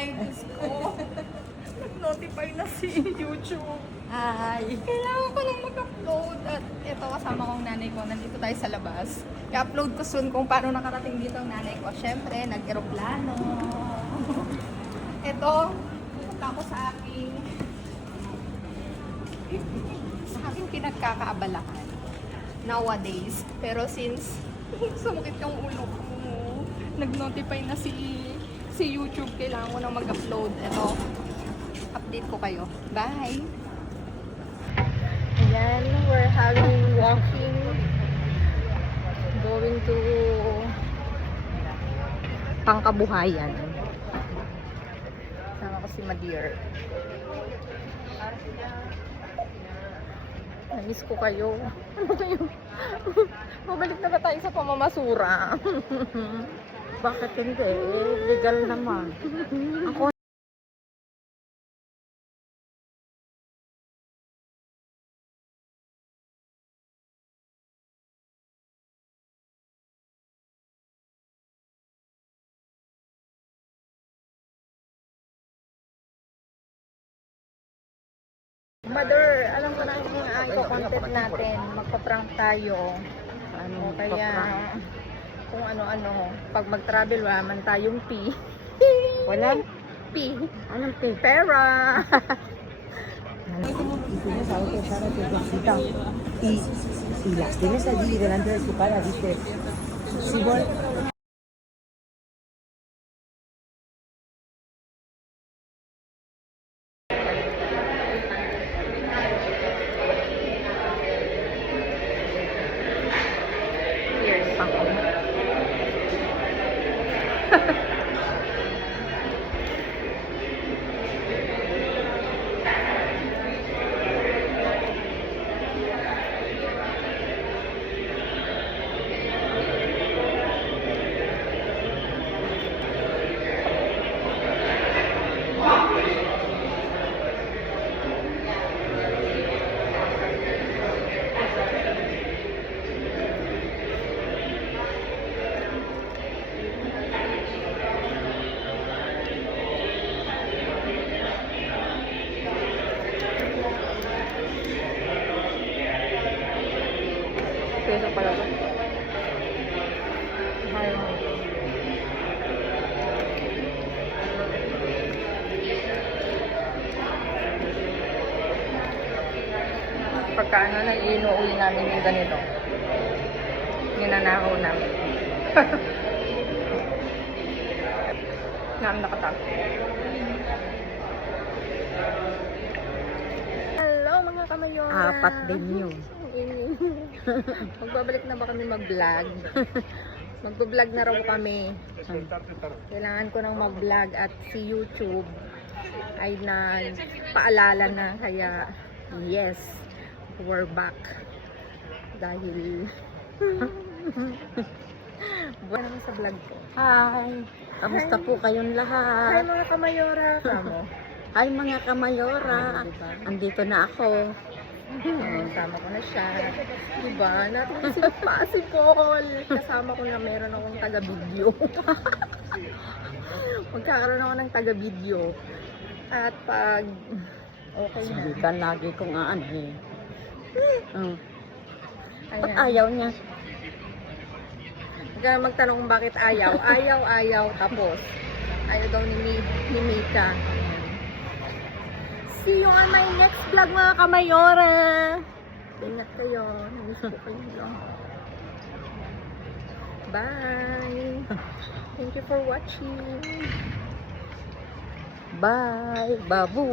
Ay, Diyos ko. Nag-notify na si YouTube. Ay. Kailangan ko lang mag-upload. At ito, kasama kong nanay ko. Nandito tayo sa labas. I-upload ko soon kung paano nakarating dito ang nanay ko. Siyempre, nag-aeroplano. Ito, pupunta ako sa aking pinagkakaabalahan nowadays. Pero since sumakit yung ulo ko, nag-notify na si YouTube, kailangan ko na mag-upload. Ito, update ko kayo. Bye! Ayan, we're having walking, going to Pangkabuhayan. Sama ko si Madeir. Namiss ko kayo. Ano kayo? Mabalik na ba tayo sa pamamasura? Bakit hindi? Legal naman. Ako Mother, alam ko na yung content natin. Magpa-prank tayo. ano, Kaya kung ano-ano. Pag mag-travel, wala man tayong P. walang P. anong pay? Pera. Y las tienes allí delante de su cara, dice, si voy. Here's ako. Peso pala ba? Pagka ano na inuuli namin yung ganito. Ninanakaw namin. Naam nakatakot. Hello mga kamayora! Apat din yun. Magbabalik na ba kami mag-vlog? Mag-vlog na raw kami. Kailangan ko nang mag-vlog at si YouTube ay nagpaalala na, kaya yes, we're back. Dahil buwan naman sa vlog ko. Hi! Kamusta po kayong Hi lahat? mga kamayora! Kamo. Hi mga kamayora! Diba? Andito na ako. Kasama ko na siya. Diba? Natin kasi possible. Kasama ko na meron akong taga-video. Magkakaroon ako ng taga-video. At pag okay na. Hindi ka lagi kong ano eh. Ba't Ayan. ayaw niya? Huwag ka magtanong kung bakit ayaw. Ayaw. Tapos, ayaw daw ni Mika. See you on my next vlog mga kamayora. Ingat kayo. Namiss ko kayo. Bye. Thank you for watching. Bye! Babu!